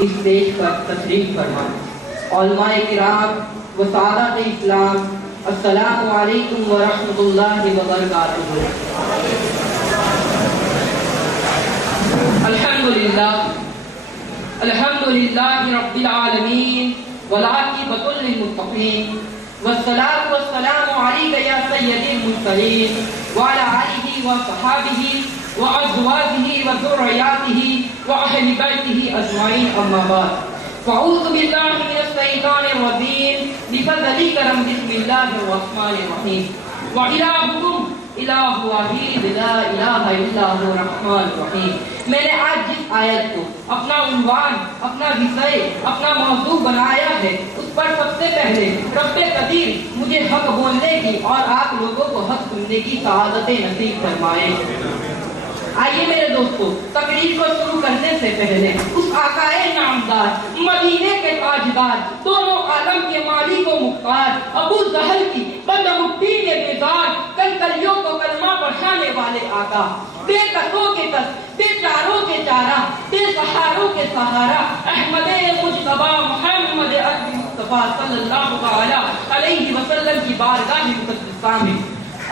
Stage پر تشریف فرمائیں۔ علماء کرام و سادات اسلام، السلام علیکم ورحمۃ اللہ وبرکاتہ۔ الحمدللہ رب العالمین والعاقبۃ للمتقین والصلاة والسلام علیک یا سید المرسلین وعلی آلہ وصحابہ وازواجہ وذریاتہ واہل بیتہ اجمعین، اما بعد فاعوذ باللہ من الشیطان الرجیم، بفضل کرم بسم اللہ الرحمن الرحیم، وإلہکم الہ واحد لا الہ الا هو الرحمن الرحیم۔ میں نے آج جس آیت کو اپنا عنوان، اپنا وشے، اپنا موضوع بنایا ہے، اس پر سب سے پہلے رب قدیر مجھے حق بولنے کی اور آپ لوگوں کو حق سننے کی سعادت نصیب فرمائے۔ آئیے میرے دوستو، تقریر کو شروع کرنے سے پہلے اس آقائے نامدار، مدینے کے تاجدار، دونوں عالم کے مالک و مختار، ابو جہل کی بدمختی کے بیزار، کلکلیوں کو کلمہ پڑھانے والے آقا، بے کسوں کے کس، بے چاروں کے چارہ، بے سہاروں کے سہارا، احمد مجتبی محمد عربی مصطفیٰ صلی اللہ علیہ وسلم کی بارگاہ مقدسہ میں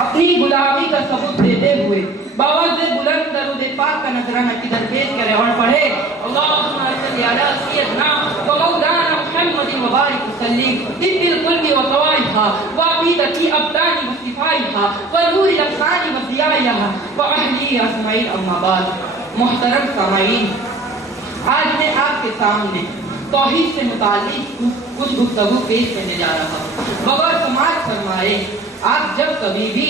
اپنی غلامی کا ثبوت دیتے ہوئے باوجھ بلند درود پاک کا نذرانہ کی درپیش کرے اور پڑھے، اللہم صلی علی سیدنا و مولانا محمد مبارک وسلم طب القلب و طوائفہ وعقیدتی ابدانی و صفائحہ ونور الافسان و ضیائحہ و اہلی اجمعین، اما بعد۔ محترم سامعین، آج میں آپ کے سامنے توحید سے متعلق کچھ گفتگو پیش کرنے جا رہا ہوں۔ بغیر سماعت فرمائے، آپ جب کبھی بھی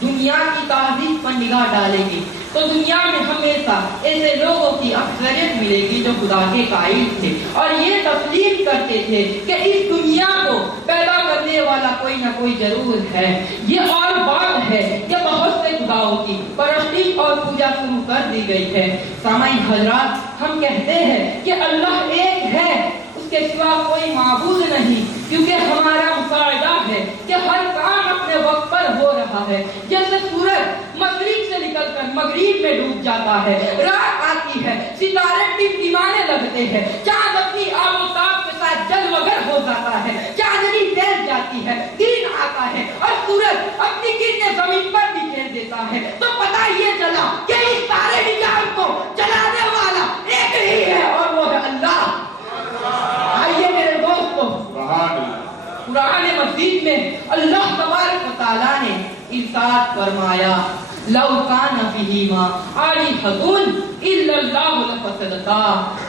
دنیا کی تہذیب پر نگاہ ڈالیں گی تو دنیا میں ہمیشہ ایسے لوگوں کی اکثریت ملے گی جو خدا کے قائل تھے اور یہ تسلیم کرتے تھے کہ اس دنیا کو پیدا کرنے والا کوئی نہ کوئی ضرور ہے۔ یہ اور بات ہے کہ بہت سے خداؤں کی پرستش اور پوجا شروع کر دی گئی ہے۔ سامعین حضرات، ہم کہتے ہیں کہ اللہ ایک ہے، اس کے سوا کوئی معبود نہیں، کیونکہ ہمارا مشاہدہ ہے کہ ہر کام اپنے وقت پر ہو رہا ہے۔ جیسے سورج مغرب سے نکل کر مغرب میں ڈوب جاتا ہے، رات آتی ہے، ستارے ٹمٹمانے لگتے ہیں، چاند اپنی آب و تاب کے ساتھ جلوگر ہو جاتا ہے، چاندنی ٹھہر جاتی ہے، دن آتا ہے اور سورج اپنی کرنیں زمین پر بکھیر دیتا ہے، تو پتہ یہ چلا کہ اس سارے نظام کو چلانے والا ایک ہی ہے اور وہ ہے اللہ۔ آئیے میرے دوستو، قرآن مجید میں اللہ تبارک و تعالیٰ نے ارشاد فرمایا، لو کان فیہما آلہۃ الا اللہ لفسدتا،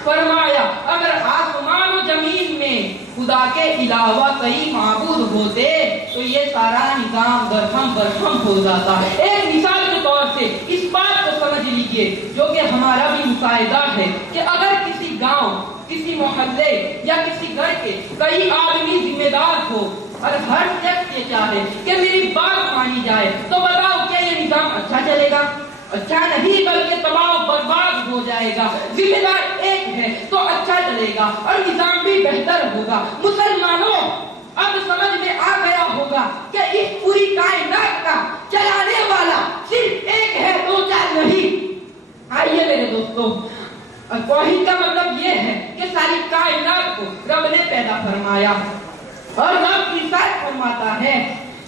فرمایا اگر آسمان و زمین میں خدا کے علاوہ کئی معبود ہوتے تو یہ سارا نظام برہم برہم ہو جاتا۔ ایک مثال کے طور سے اس بات کو سمجھ لیجئے جو کہ ہمارا بھی مشاہدہ ہے کہ اگر کسی گاؤں، کسی محلے یا کسی گھر کے کئی آدمی ذمہ دار ہو اور ہر شخص یہ چاہے کہ میری بات مانی جائے تو بتاؤ کیا یہ نظام اچھا چلے گا؟ اچھا نہیں، بلکہ تباہ و برباد ہو جائے گا۔ ذمہ دار ایک ہے تو اچھا چلے گا اور نظام بھی بہتر ہوگا۔ مسلمانوں، اب سمجھ میں آ گیا ہوگا کہ اس پوری کائنات کا چلانے والا صرف ایک ہے، دو چار نہیں۔ آئیے میرے دوستو، توحید کا مطلب یہ ہے کہ ساری کائنات کو رب نے پیدا فرمایا اور رب ارشاد فرماتا ہے،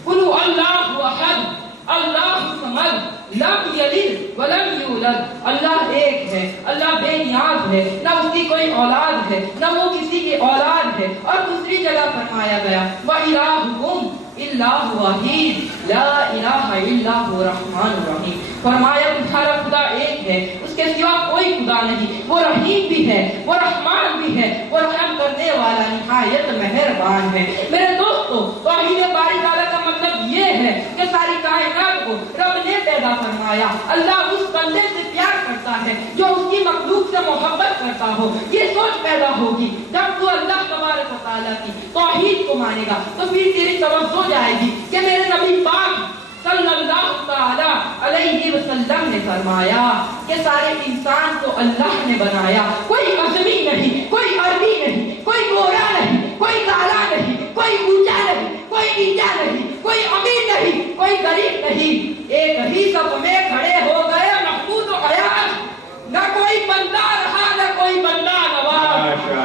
قُلْ اللَّهُ أَحَدٌ اللہ الصمد لم یلد ولم یولد، اللہ ایک ہے، اللہ بے نیاز ہے، نہ اس کی کوئی اولاد ہے، نہ وہ کسی کی اولاد ہے۔ اور دوسری جگہ فرمایا گیا، وَإِلَٰهُكُمْ إِلَّهُ وَاحِدٌ لَا إِلَٰهَ إِلَّا هُوَ الرَّحْمَٰنُ الرَّحِيمُ، فرمایا تمہارا خدا ایک ہے، اس کے سوا کوئی خدا نہیں، وہ رحیم بھی ہے، وہ رحمان بھی ہے، وہ رحم کرنے والا نہایت مہربان ہے۔ میرے دوستو، توحید باری تعالیٰ کا مطلب یہ ہے کہ ساری کائنات کو رب نے پیدا فرمایا۔ اللہ اس بندے سے پیار کرتا ہے جو اس کی مخلوق سے محبت کرتا ہو۔ یہ سوچ پیدا ہوگی جب تو اللہ تبارک و تعالیٰ کی توحید کو مانے گا تو پھر تیری توجہ جائے گی کہ میرے نبی پاک صلی اللہ تعالی علیہ وسلم نے فرمایا کہ سارے انسان کو اللہ نے بنایا، کوئی عجمی نہیں، کوئی عربی نہیں، کوئی گورا نہیں، کوئی کالا نہیں، کوئی اونچا نہیں، کوئی نیچا نہیں، کوئی امیر نہیں، کوئی غریب نہیں، ایک ہی صف میں کھڑے ہو گئے محمود و حیات، نہ کوئی بندہ رہا نہ کوئی بندہ نواز۔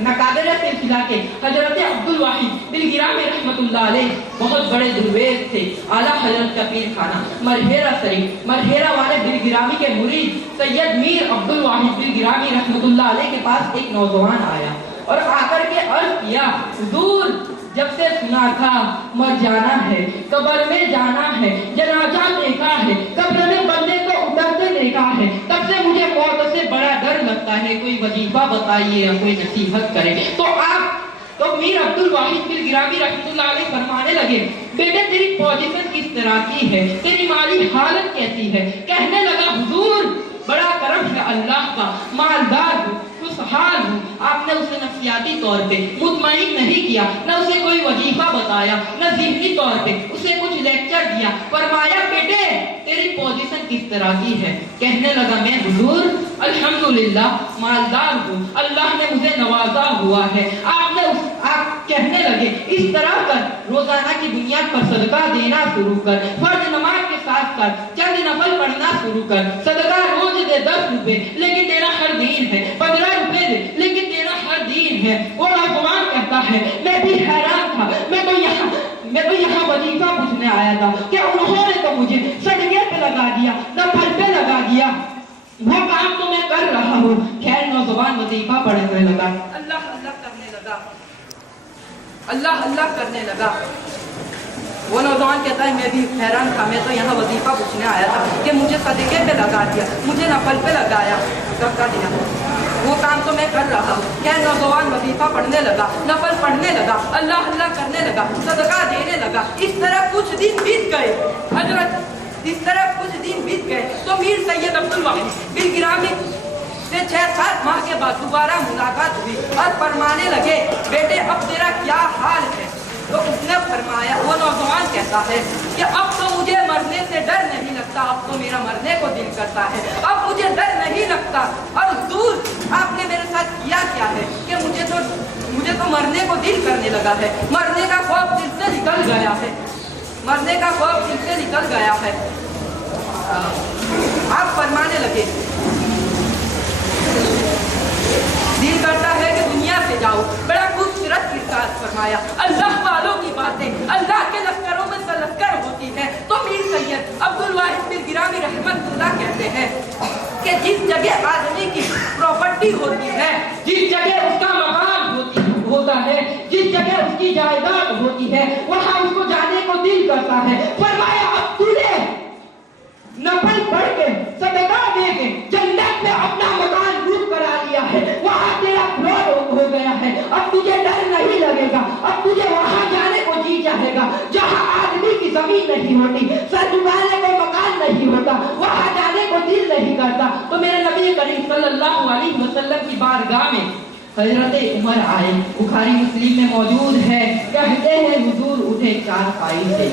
نقادر سلسلہ کے حضرت عبدالواحد بن گرامی رحمۃ اللہ علیہ بہت بڑے درویش تھے. اعلیٰ حضرت کا پیر خانہ مرہیرہ شریف، مرہیرہ والے بن گرامی کے مرید سید میر عبدالواحد بن گرامی رحمۃ اللہ علیہ کے پاس ایک نوجوان آیا اور آ کر کے عرض کیا، حضور جب سے سنا تھا مر جانا ہے، قبر میں جانا ہے، جنازہ دیکھا ہے، قبر میں بندے کو اترتے دیکھا ہے، تب سے مجھے موت سے بڑا ڈر لگتا ہے. کوئی وظیفہ بتائیے یا کوئی نصیحت کرے. تو میر عبدالواحد بن گرامی رحمۃ اللہ علیہ فرمانے لگے، بیٹے تیری پوزیشن کس طرح کی ہے، تیری مالی حالت کیسی ہے؟ کہنے لگا، حضور بڑا کرم ہے اللہ کا، مالدار ہوں، خوشحال ہوں. آپ نے اسے نفسیاتی طور پہ مطمئن نہیں کیا، نہ اسے کوئی وظیفہ بتایا، نہ ذہنی طور پہ اسے کچھ لیکچر دیا. فرمایا، بیٹے تیری پوزیشن کس طرح کی ہے؟ کہنے لگا، میں حضور الحمدللہ مالدار ہوں، اللہ نے مجھے نوازا ہوا ہے. آپ کہنے لگے، اس طرح کر، روزانہ کی بنیاد پر صدقہ دینا شروع کر، فرض نماز کے ساتھ ساتھ چند نفل پڑھنا شروع کر. صدقہ روز دے 10 روپے لیکن دینا ہر دن ہے، 15 روپے دے لیکن دینا ہر دن ہے. وہ نوجوان کہتا ہے، میں بھی حیران تھا، میں تو یہاں وظیفہ پوچھنے آیا تھا کہ انہوں نے تو مجھے صدقے پہ لگا دیا، نفل پہ لگا دیا، وہ کام تو میں کر رہا ہوں. خیر نوجوان وظیفہ پڑھنے لگا، اللہ اللہ کرنے لگا، اللہ اللہ کرنے لگا. وہ نوجوان کہتا ہے، میں بھی حیران تھا، میں تو یہاں وظیفہ پوچھنے آیا تھا کہ مجھے صدقے پہ لگا دیا، مجھے نفل پہ لگایا، لگا دیا، وہ کام تو میں کر رہا ہوں. کیا نوجوان وظیفہ پڑھنے لگا، نفل پڑھنے لگا، اللہ اللہ کرنے لگا، صدقہ دینے لگا. اس طرح کچھ دن بیت گئے حضرت، اس طرح کچھ دن بیت گئے تو میر سید عبدالواحد بن گرامی سے 6-7 ماہ کے بعد دوبارہ ملاقات ہوئی اور فرمانے لگے، بیٹے اب تیرا کیا حال ہے؟ تو اس نے فرمایا، وہ نوجوان کہتا ہے کہ اب تو مجھے مرنے سے ڈر نہیں لگتا، اب تو میرا مرنے کو دل کرتا ہے، اب مجھے ڈر نہیں لگتا. اور حضور آپ نے میرے ساتھ کیا ہے کہ مجھے تو مرنے کو دل کرنے لگا ہے، مرنے کا خوف دل سے نکل گیا ہے، مرنے کا خوف دل سے نکل گیا ہے. آپ فرمانے لگے، دل کرتا ہے کہ دنیا سے جاؤ. بڑا خوبصورت ارشاد فرمایا، اللہ والوں کی باتیں اللہ کے لشکروں میں سے لشکر ہوتی ہیں. تو میر سید عبدالواحد بن گرامی رحمت اللہ کہتے ہیں کہ جس جگہ آدمی کی پراپرٹی ہوتی ہے، جس جگہ اس کا مکان ہوتا ہے، جس جگہ اس کی جائیداد ہوتی ہے، وہاں اس کو جانے کو دل کرتا ہے. فرمایا، اب تو نے نفل پڑھ کے صدقہ دے کے جنت میں اپنا مکان بک کرا لیا ہے، وہاں تیرا فلوٹ ہو گیا ہے، اب تجھے ڈر نہیں لگے گا، اب تجھے وہاں جانے کو جی چاہے گا جہاں آدمی کی زمین نہیں ہوتی، سر جھکانے کو مکان نہیں ہوتا، وہاں جانے کو دل نہیں کرتا. تو میرے نبی کریم صلی اللہ علیہ وسلم کی بارگاہ میں حضرت عمر آئے، بخاری مسلم میں موجود ہے. کہتے ہیں حضور اٹھے 4 پائی سے،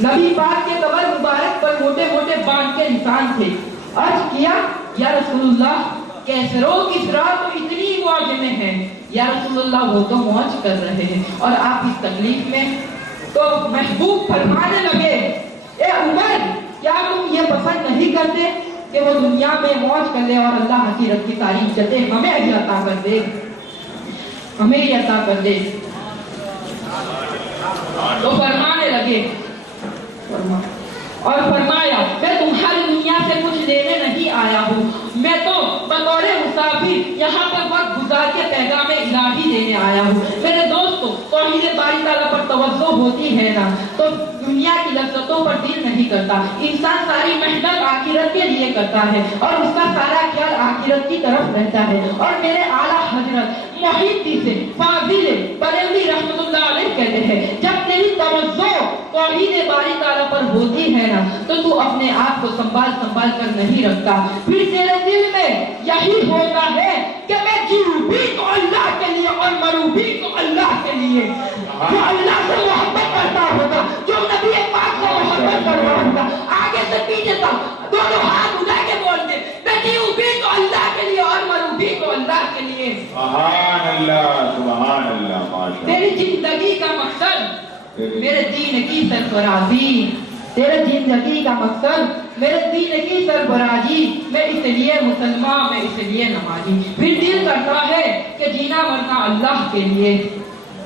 نبی پاک کے قبر مبارک پر موٹے موٹے بانٹ کے نشان تھے. عرض کیا، یا رسول اللہ کیسرو کسرا تو اتنی موج میں ہیں، یا رسول اللہ وہ تو موج کر رہے ہیں اور آپ اس تکلیف میں. تو محبوب فرمانے لگے، اے عمر کیا تم یہ پسند نہیں کرتے کہ وہ دنیا میں موج کر لے اور اللہ آخرت کی ساری عزتیں ہمیں ہی عطا کر دے، ہمیں ہی عطا کر دے. تو فرمانے لگے اور فرمایا، میں تمہاری دنیا سے کچھ لینے نہیں آیا ہوں، میں تو بطور مسافر یہاں پر وقت گزار کے پیغام الہی دینے آیا ہوں. میرے دوستو، توحید باری تعالیٰ پر توجہ ہوتی ہے نا تو دنیا کی لذتوں پر دل نہیں کرتا. انسان ساری محنت آخرت کے لیے کرتا ہے اور اس کا سارا خیال آخرت کی طرف رہتا ہے. اور میرے اعلیٰ حضرت محیطی سے فاضل بریلوی رحمۃ اللہ علیہ کہتے ہیں، جب تیری توجہ توحید باری تعالیٰ پر ہوتی ہے نا تو اپنے آپ کو سنبھال کر نہیں رکھتا، پھر تیرے دل میں یہی ہوتا ہے کہ میں جیوں بھی تو اللہ کے لیے اور مروں بھی تو اللہ کے لیے. جو اللہ سے محبت کرتا ہوگا، جو نبی پاک سے محبت کر رہا ہوگا، آگے سے پیچھے تک دونوں ہاتھ اٹھا کے بول دے، میں جیوں بھی تو اللہ کے لیے اور مروں بھی تو اللہ کے لیے. سبحان اللہ، سبحان اللہ. ماشاءاللہ. تیری زندگی کا مقصد میرے دین کی سرفرازی، تیرے زندگی کا مقصد میرے دین کی سربراہی، میں اس لیے مسلمان، میں اس لیے نمازی۔ پھر دل کرتا ہے کہ جینا مرنا اللہ کے لیے۔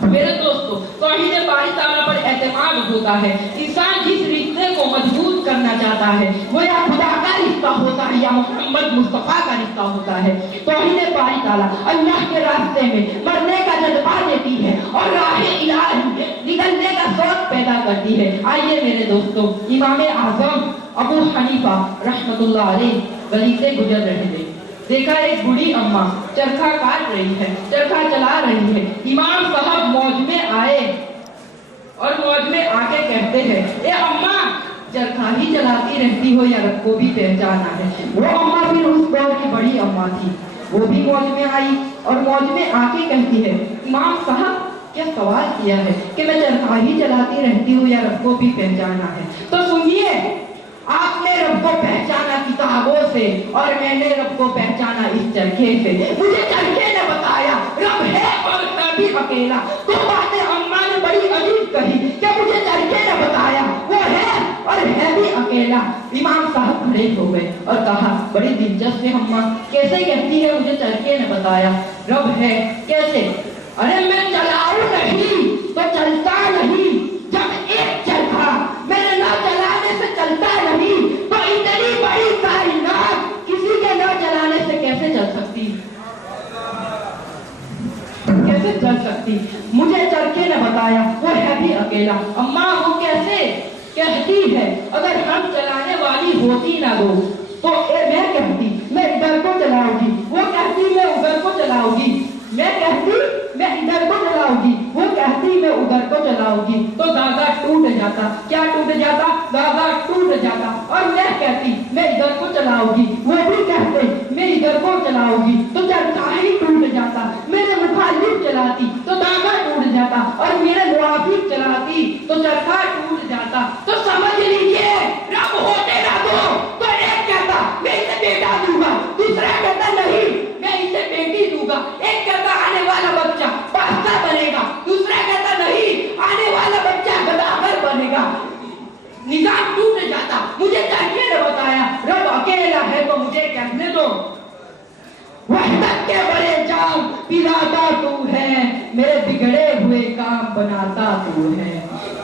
میرے دوستو، توحید باری تعالیٰ پر اعتماد ہوتا ہے۔ انسان جس رشتے کو مضبوط کرنا چاہتا ہے وہ یا خدا کا رشتہ ہوتا ہے یا محمد مصطفیٰ کا رشتہ ہوتا ہے۔ توحید باری تعالیٰ اللہ کے راستے میں مرنے کا جذبہ دیتی ہے اور راہ الہ میں نکلنے کا شوق پیدا کرتی ہے۔ آئیے میرے دوستو، امام اعظم ابو حنیفہ رحمۃ اللہ علیہ گلی سے گزر رہے تھے۔ دیکھا ایک بوڑھی اماں چرخا کاٹ رہی ہے، چرخا چلا رہی ہے۔ امام صاحب موج میں آئے اور موج میں آ کے کہتے ہیں، اے اماں، چرخا ہی چلاتی رہتی ہو یا رب کو بھی پہچانا ہے؟ وہ اماں پھر اس دور کی بڑی اماں تھی، وہ بھی موج میں آئی اور موج میں آ کے کہتی ہے، امام صاحب کیا سوال کیا ہے کہ میں چرخا ہی چلاتی رہتی ہوں یا رب کو بھی پہچانا ہے؟ تو سنیے، آپ نے رب کو پہچانا کتابوں سے اور میں نے رب کو پہچانا اس چرخے سے۔ مجھے چرخے نے بتایا رب ہے اور میں بھی اکیلا۔ تو باتیں اماں نے بڑی عجیب کہی کہ مجھے چرخے نے بتایا وہ ہے اور ہے بھی اکیلا۔ امام صاحب کھڑے ہو گئے اور کہا، بڑی دلچسپ ہے اماں، کیسے کہتی ہے مجھے چرخے نے بتایا رب ہے؟ کیسے؟ ارے میں چلاؤں نہیں تو چلتا نہیں۔ جب ایک چرخا میرے نہ چلانے سے چلتا نہیں تو اتنی بڑی کائنات کسی کے نہ چلانے سے کیسے چل سکتی؟ کیسے چل سکتی؟ مجھے چرخے نے بتایا وہ ہے بھی اکیلا۔ اماں وہ کیسے کہتی ہے؟ اگر ہم چلانے والی ہوتی نہ دو تو میں کہتی میں ادھر کو چلاؤں گی، وہ کہتی میں ادھر کو چلاؤں گی، میں کہتی میں ادھر کو چلاؤں گی، وہ کہتی میں ادھر کو چلاؤں گی، تو دادا ٹوٹ جاتا۔ کیا ٹوٹ جاتا؟ دادا ٹوٹ جاتا۔ اور میں کہتی میں ادھر کو چلاؤں گی، وہ بھی کہتے میں ادھر کو چلاؤں گی، تو چرخا ہی ٹوٹ جاتا۔ میرے مخالف چلاتی تو دادا ٹوٹ جاتا اور میرے موافق چلاتی تو چرخا ٹوٹ جاتا۔ تو سمجھ لیجئے رب ہوتے نہ دو تو ایک کہتا میں اسے بیٹا دوں گا، دوسرا کہتا نہیں میں اسے بیٹی دوں گا، ایک کہتا آنے والا بچہ بادشاہ بنے گا، دوسرا کہتا نہیں آنے والا بچہ گداگر بنے گا۔ نظام ٹوٹ جاتا۔ مجھے چرخے نے بتایا رب اکیلا ہے تو مجھے کہنے دو، وحدت کے بڑے جام پلاتا تو ہے، میرے بگڑے ہوئے کام بناتا تو ہے،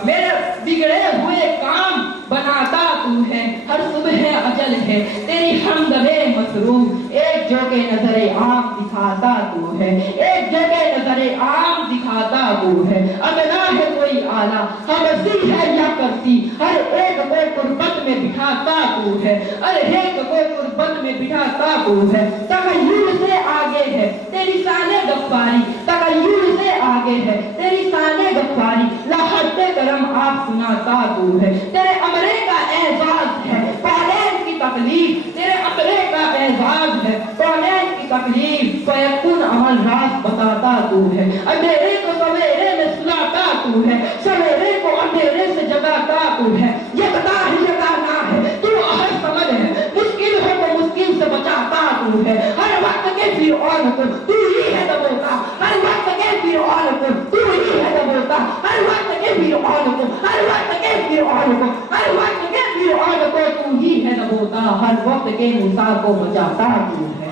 میرے بگڑے ہوئے کام بناتا تو ہے، ہر صبح اجل ہے تیری حمد میں مسرور، ایک جو کہ نظر عام دکھاتا تو ہے، ایک جو کہ نظر عام دکھاتا تو ہے، ادنا ہے کوئی اعلیٰ حبسی ہے یا کرسی، ہر ایک کو قربت میں بٹھاتا تو ہے، ہر ایک کو قربت میں بٹھاتا تو ہے، تغیر سے آگے ہے تیری شان غفاری، تغیر سے آگے ہے تیری شان غفاری، لاحت کرم آپ سناتا تو ہے، تیرے امرے کا اعزاز ہے پالین کی تکلیف، تیرے امرے کا اعزاز ہے پالین کی تکلیف، فیکن عمل راز بتاتا تو ہے، اندھیرے کو سویرے میں سلاتا تو ہے، سویرے کو اندھیرے سے جگاتا تو ہے، یکتا ہی یکانا ہے تو احد سمجھ ہے، مشکل ہے تو مشکل سے بچاتا تو ہے، ہر وقت کے فرعون کو تو ہی ہے دبوتا، ہر وقت کے فرعون کو تو ہی ہے دبوتا، ہر وقت کے فرعون کو، ہر وقت کے فرعون کو، ہر وقت کے فرعون کو تو ہی ہے دبوتا، ہر وقت کے موسیٰ کو بچاتا تو ہے۔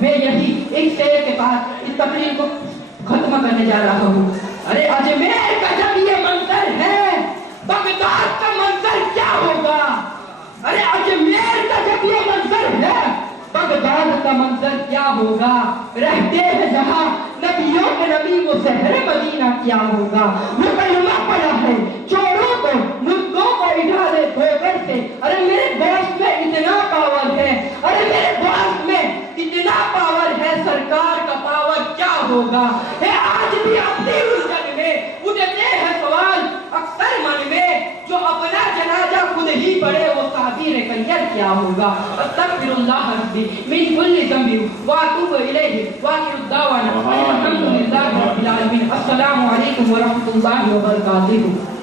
میں یہی ایک شعر کے بعد اس تقریر کو ختم کرنے جا رہا ہوں۔ ارے اجمیر کا جب یہ منظر ہے بغداد کا منظر کیا ہوگا؟ ارے اجمیر کا جب یہ منظر ہے بغداد کا منظر کیا ہوگا؟ رہتے ہیں جہاں نبیوں کے نبی وہ شہر مدینہ کیا ہوگا؟ وہ کلمہ پڑا ہے چوروں کو مردوں کو اٹھا دے دھوکے سے، ارے میرے گوشت میں اتنا پاور ہے، ارے میرے گوشت میں اتنا پاور ہے، سرکار کا پاور کیا ہوگا؟ ہے آج بھی اپنی الجھن میں اٹھتے ہیں سوال اکثر من میں، جو اپنا جنازہ خود ہی پڑے وہ تعبیر کنجر کیا ہوگا؟ استغفر اللہ ربی من کل ذنب واتوب الیہ واخر الدعوانا الحمد للہ رب العالمین۔ السلام علیکم ورحمۃ اللہ وبرکاتہ۔